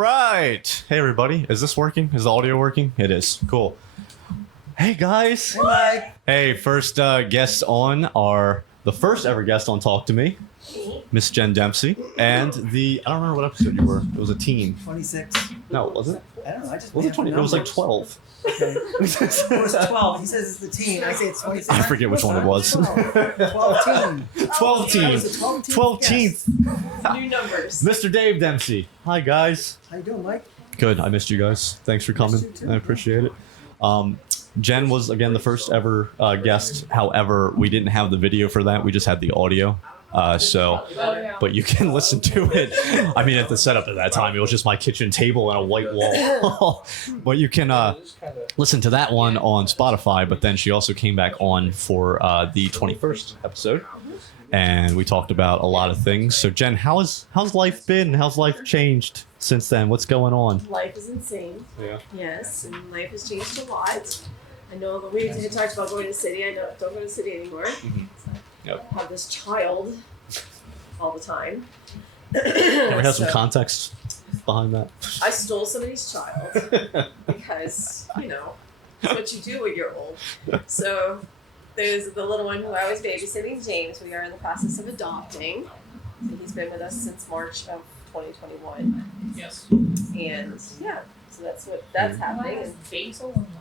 Right. Hey, everybody. Is this working? Is the audio working? It is. Cool. Hey, guys. Hey, Mike. Hey, first guest on the first ever guest on Talk to Me, Miss Jen Dempsey, and I don't remember what episode you were. It was a teen. 26. No, was it? I don't know. I just Was it made up 20? It was like numbers. 12. Okay. It was 12. He says it's the teen. I say it's 26. I forget which one it was. 12 teen. 12 teen. Was it 12 teen? 12 Yes. teenth. New numbers. Mr. Dave Dempsey. Hi, guys. How you doing, Mike? Good. I missed you guys. Thanks for coming. Missed you too. I appreciate it. Jen was, again, the first ever guest. However, we didn't have the video for that. We just had the audio. But you can listen to it. I mean, at the setup at that time, it was just my kitchen table and a white wall. But you can listen to that one on Spotify. But then she also came back on for the 21st episode. And we talked about a lot of things. So, Jen, how's life been? How's life changed since then? What's going on? Life is insane. Yeah. Yes, and life has changed a lot. I know that we had talked about going to the city. I don't go to the city anymore. Mm-hmm. Yep. I have this child all the time. Can we have some context behind that? I stole somebody's child because, it's what you do when you're old. So there's the little one who I was babysitting, James. We are in the process of adopting. And he's been with us since March of 2021. Yes. And yeah, so that's happening. And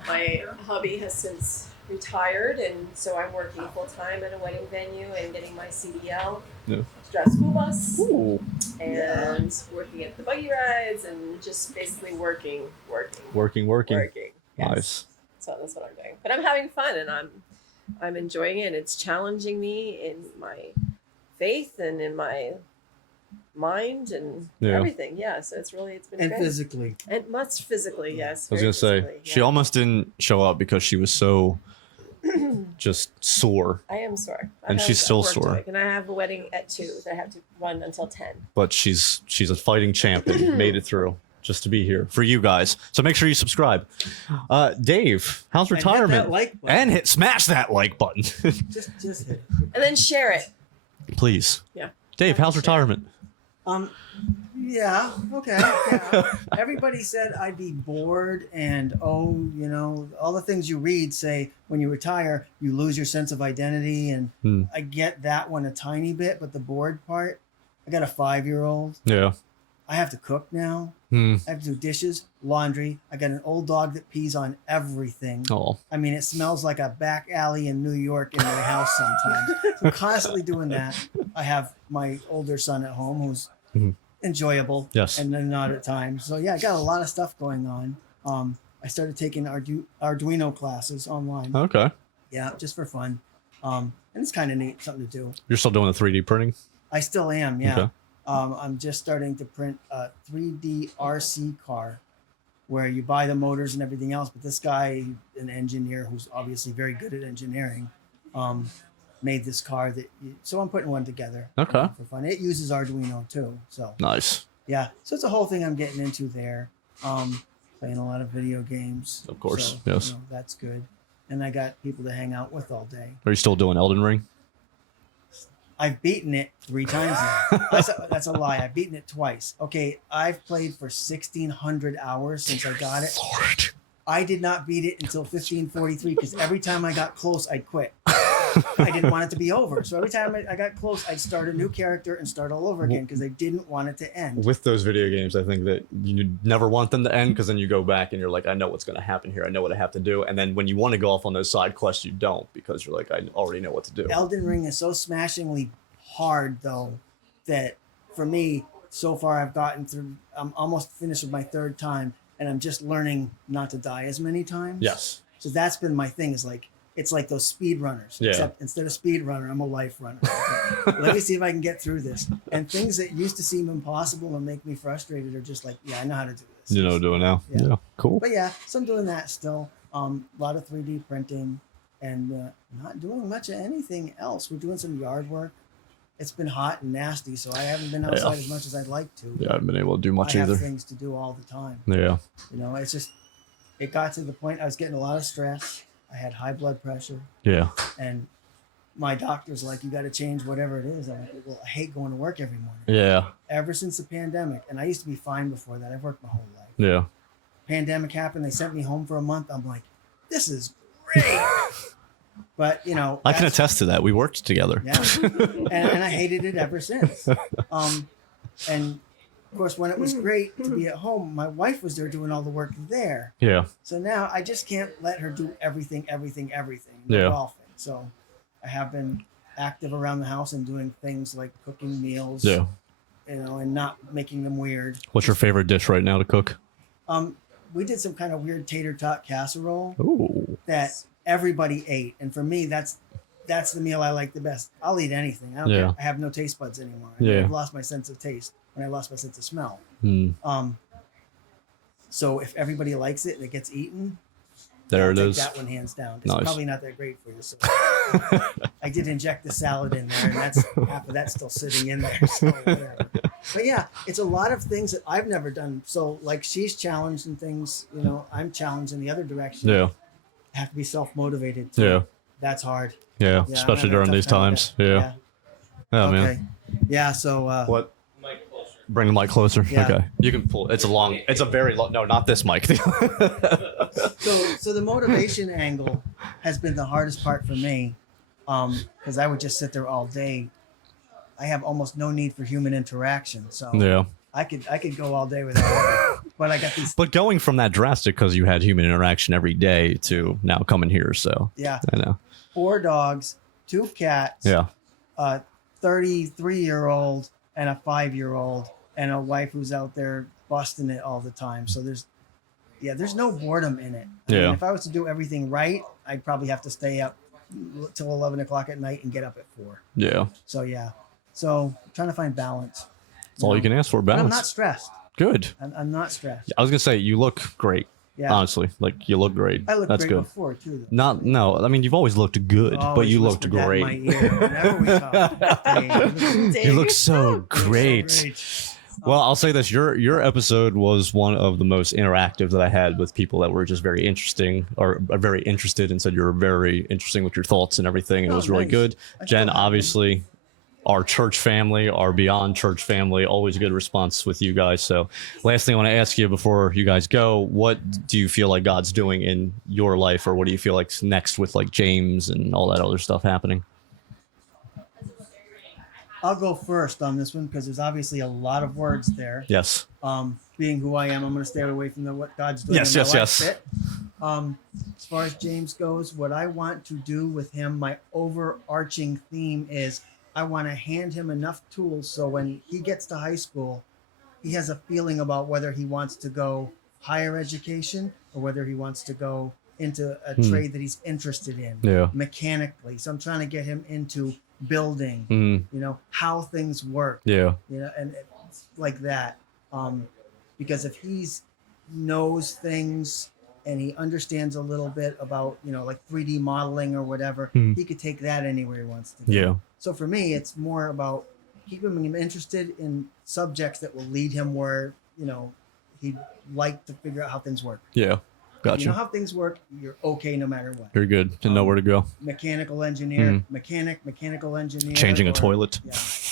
my hubby has since retired, and so I'm working full time at a wedding venue and getting my CDL, dress school bus, and working at the buggy rides, and just basically working. Working. Yes. Nice. So that's what I'm doing. But I'm having fun, and I'm enjoying it. It's challenging me in my faith and in my mind and everything. Yeah, so it's been And great. physically. And much physically, yes. I was very gonna say physically, she yeah. almost didn't show up because she was so just sore, I am sore. And she's still sore. And I have a wedding at 2 that I have to run until 10. but she's a fighting champ and made it through just to be here for you guys. So make sure you subscribe. Dave, how's And hit retirement? that like button. And smash that like button, Just hit it. And then share it. please. Yeah. Dave, how's retirement? Yeah, okay. Yeah. Everybody said I'd be bored and, all the things you read say when you retire, you lose your sense of identity. And I get that one a tiny bit, but the bored part, I got a 5-year-old. Yeah. I have to cook now. I have to do dishes, laundry. I got an old dog that pees on everything. Oh. I mean, it smells like a back alley in New York in my house sometimes. So I'm constantly doing that. I have my older son at home who's enjoyable. Yes. And then not at times. So yeah, I got a lot of stuff going on. I started taking Arduino classes online. Okay. Yeah, just for fun. And it's kind of neat, something to do. You're still doing the 3D printing? I still am, yeah. Okay. I'm just starting to print a 3D RC car where you buy the motors and everything else. But this guy, an engineer who's obviously very good at engineering, made this car so I'm putting one together. Okay. For fun. It uses Arduino too. So Nice. yeah. So it's a whole thing I'm getting into there. Playing a lot of video games. Of course, So, yes. That's good. And I got people to hang out with all day. Are you still doing Elden Ring? I've beaten it 3 times now. That's a lie. I've beaten it twice. Okay, I've played for 1,600 hours since I got it. Lord. I did not beat it until 1543 because every time I got close, I'd quit. I didn't want it to be over. So every time I got close, I'd start a new character and start all over again because I didn't want it to end. With those video games, I think that you never want them to end because then you go back and you're like, I know what's going to happen here. I know what I have to do. And then when you want to go off on those side quests, you don't because you're like, I already know what to do. Elden Ring is so smashingly hard, though, that for me, so far I've gotten through, I'm almost finished with my 3rd time, and I'm just learning not to die as many times. Yes. So that's been my thing, is like, it's like those speed runners. Yeah. Except instead of speed runner, I'm a life runner. Okay, let me see if I can get through this. And things that used to seem impossible and make me frustrated are just like, yeah, I know how to do this. You know what to do it now. Yeah. Yeah. Cool. But yeah, so I'm doing that still. A lot of 3D printing and not doing much of anything else. We're doing some yard work. It's been hot and nasty, so I haven't been outside as much as I'd like to. Yeah, I haven't been able to do much I either. have things to do all the time. Yeah. It's just, it got to the point I was getting a lot of stress. I had high blood pressure, Yeah. and my doctor's like, you got to change whatever it is. I'm like, well, I hate going to work every morning. Yeah. Ever since the pandemic, and I used to be fine before that. I've worked my whole life. Yeah. Pandemic happened. They sent me home for a month. I'm like, this is great. But you know, I can attest to that. We worked together. Yeah, and I hated it ever since. And of course, when it was great to be at home, my wife was there doing all the work there. Yeah. So now I just can't let her do everything. Yeah. Golfing. So I have been active around the house and doing things like cooking meals. Yeah. You know, and not making them weird. What's your favorite dish right now to cook? We did some kind of weird tater tot casserole Ooh. that everybody ate, and for me, that's the meal I like the best. I'll eat anything. I don't care. I have no taste buds anymore. I've lost my sense of taste and I lost my sense of smell. So if everybody likes it and it gets eaten, there I'll it take is. that one hands down. It's Nice. probably not that great for you. So I did inject the salad in there, and that's half of that's still sitting in there. So whatever. But yeah, it's a lot of things that I've never done. So like she's challenged in things, you know, I'm challenged in the other direction. Yeah. I have to be self-motivated too. Yeah. That's hard. Yeah. Yeah, Especially I'm having a during these tough time with times. that. Yeah. Oh, Okay. man. Yeah. So What? Bring the mic closer. Yeah. Okay. You can pull. It's a very long. No, not this mic. so the motivation angle has been the hardest part for me, because I would just sit there all day. I have almost no need for human interaction, so Yeah. I could go all day without it. But I got these. But going from that drastic because you had human interaction every day to now coming here, so Yeah. I know. 4 dogs, 2 cats. Yeah. A 33-year-old and a 5-year-old. And a wife who's out there busting it all the time. So there's no boredom in it. I mean, if I was to do everything right, I'd probably have to stay up till 11 o'clock at night and get up at 4. Yeah. So I'm trying to find balance. That's all you can ask for. But Balance. I'm not stressed. Good. I'm not stressed. I was gonna say you look great. Yeah. Honestly, like you look great. I looked That's great good. before too. No. I mean, you've always looked good, but Always you looked whispered that in great. my ear whenever we talk. Dang, You look so great. so great. Well, I'll say this: your episode was one of the most interactive that I had with people that were just very interesting or very interested and said you were very interesting with your thoughts and everything. And it Oh, was really nice. good. I Jen, still have obviously, our church family, our beyond church family, always a good response with you guys. So, last thing I want to ask you before you guys go: what do you feel like God's doing in your life, or what do you feel like's next with like James and all that other stuff happening? I'll go first on this one because there's obviously a lot of words there. Yes. Being who I am, I'm going to stay away from what God's doing. Yes, in my yes, life yes. bit. As far as James goes, what I want to do with him, my overarching theme is I want to hand him enough tools so when he gets to high school, he has a feeling about whether he wants to go higher education or whether he wants to go into a trade that he's interested in Yeah. mechanically. So I'm trying to get him into building, you know, how things work, Yeah. you know, and like that. Because if he's knows things and he understands a little bit about, you know, like 3D modeling or whatever, he could take that anywhere he wants to go. Yeah. So for me, it's more about keeping him interested in subjects that will lead him where, you know, he'd like to figure out how things work. Yeah. If Gotcha. you know how things work, you're okay no matter what. Very good to know where to go. Mechanical engineer, mechanical engineer. Changing a or- toilet.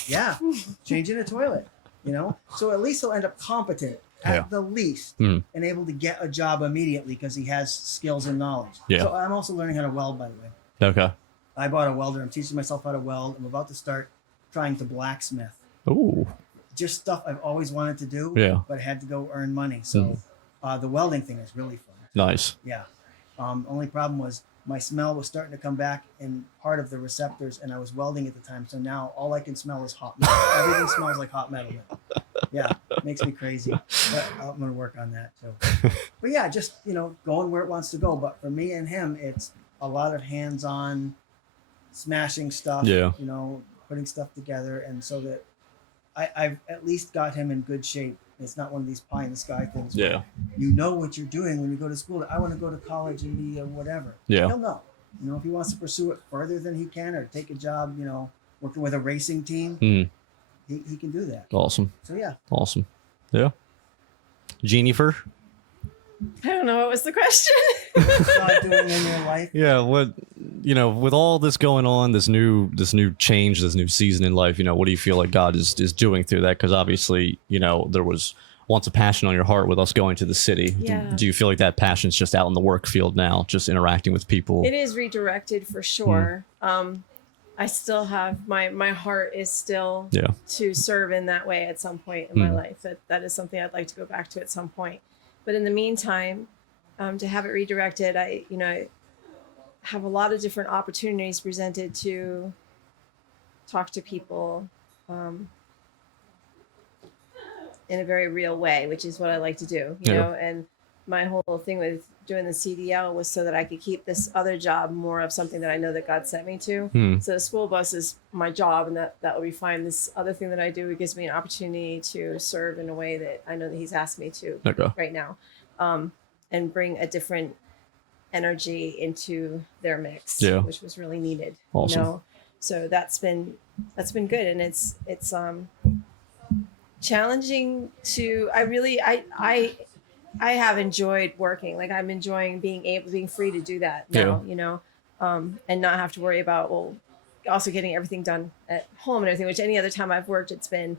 Yeah, changing a toilet, you know? So at least he'll end up competent at Yeah. the least and able to get a job immediately because he has skills and knowledge. Yeah. So I'm also learning how to weld, by the way. Okay. I bought a welder. I'm teaching myself how to weld. I'm about to start trying to blacksmith. Ooh. Just stuff I've always wanted to do, Yeah. but I had to go earn money. So the welding thing is really fun. Nice. Yeah. Only problem was my smell was starting to come back in part of the receptors, and I was welding at the time. So now all I can smell is hot metal. Everything smells like hot metal now. Yeah, makes me crazy. But I'm gonna work on that too. But yeah, just going where it wants to go. But for me and him, it's a lot of hands-on, smashing stuff. Yeah. Putting stuff together, and so that I've at least got him in good shape. It's not one of these pie in the sky things. where Yeah. You know what you're doing when you go to school. I want to go to college and be a whatever. Yeah. He'll know. If he wants to pursue it further than he can or take a job, working with a racing team, he can do that. Awesome. So yeah. Awesome. Yeah. Jennifer? I don't know what was the question. God doing in your life. Yeah. What with all this going on, this new change, this new season in life, what do you feel like God is doing through that? Because obviously, there was once a passion on your heart with us going to the city. Yeah. Do you feel like that passion's just out in the work field now, just interacting with people? It is redirected for sure. I still have my heart is still to serve in that way at some point in my life. That is something I'd like to go back to at some point. But in the meantime, to have it redirected, I have a lot of different opportunities presented to talk to people in a very real way, which is what I like to do, you know. And my whole thing with doing the CDL was so that I could keep this other job more of something that I know that God sent me to. So the school bus is my job, and that will be fine. This other thing that I do, it gives me an opportunity to serve in a way that I know that He's asked me to right now, and bring a different energy into their mix, which was really needed. Awesome. So that's been good, and it's challenging to. I have enjoyed working. Like, I'm enjoying being free to do that now, and not have to worry about also getting everything done at home and everything. Which any other time I've worked, it's been,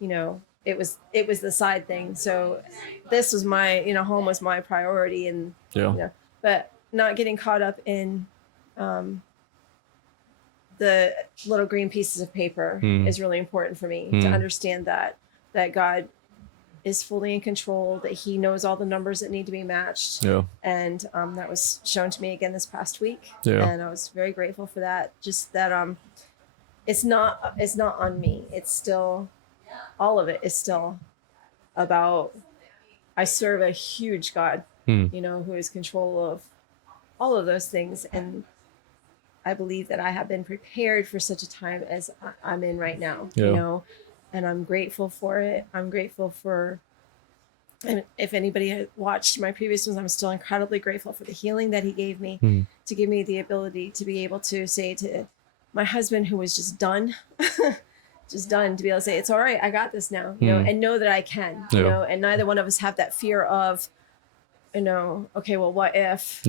it was the side thing. So this was my, home was my priority, and but not getting caught up in the little green pieces of paper is really important for me to understand that God is fully in control, that He knows all the numbers that need to be matched. And that was shown to me again this past week. And I was very grateful for that. Just that it's not on me. It's still, all of it is still about, I serve a huge God, who is control of all of those things. And I believe that I have been prepared for such a time as I'm in right now, and I'm grateful for it. I'm grateful for, and if anybody had watched my previous ones, I'm still incredibly grateful for the healing that He gave me to give me the ability to be able to say to my husband, who was just done, to be able to say, it's all right, I got this now, and know that I can, and neither one of us have that fear of, okay, well, what if,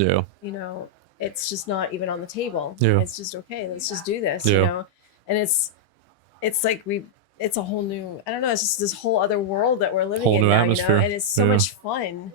it's just not even on the table. It's just, okay, let's just do this, and it's like it's a whole new, I don't know, it's just this whole other world that we're living in now, atmosphere. And it's so much fun.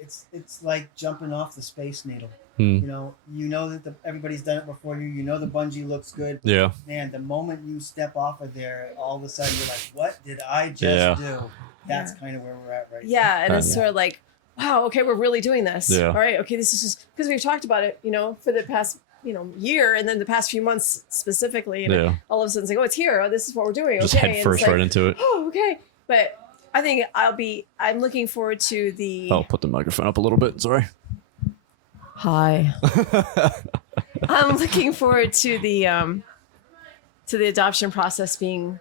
It's like jumping off the Space Needle. That everybody's done it before you. The bungee looks good. Man, the moment you step off of there, all of a sudden you're like, what did I just do? That's kind of where we're at right now. And it's sort of like, wow, okay, we're really doing this. All right, okay, this is just, because we've talked about it, for the past year, and then the past few months specifically, and all of a sudden it's like, oh, it's here, this is what we're doing. Just head first right into it. Oh, okay. But I think I'm looking forward to I'll put the microphone up a little bit, sorry. Hi. I'm looking forward to the adoption process being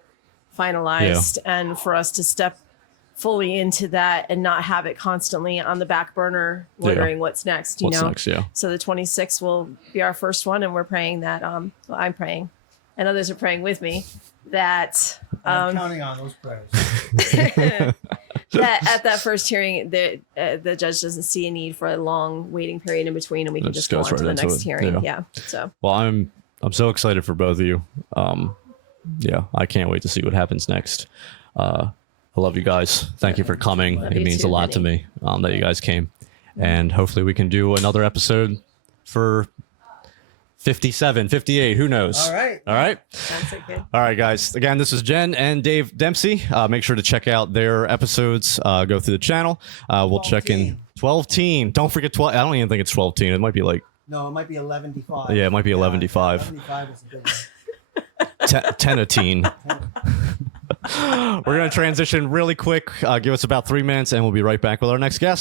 finalized, and for us to step fully into that and not have it constantly on the back burner wondering what's next, What's next, So the 26th will be our first one, and we're praying that I'm praying, and others are praying with me, that I'm counting on those prayers. that at that first hearing the judge doesn't see a need for a long waiting period in between, and we can just go on to the next hearing. So well, I'm so excited for both of you. I can't wait to see what happens next. I love you guys. Thank you for coming. It means a lot to me that you guys came. And hopefully we can do another episode for 57, 58. Who knows? All right. Sounds so good. All right, guys. Again, this is Jen and Dave Dempsey. Make sure to check out their episodes. Go through the channel. We'll check in 12-teen. Don't forget 12. I don't even think it's 12-teen. It might be like. No, it might be 11-5. Yeah, it might be 11-5. 11-5 is a good one. 10-a-teen. We're going to transition really quick. Give us about 3 minutes, and we'll be right back with our next guest.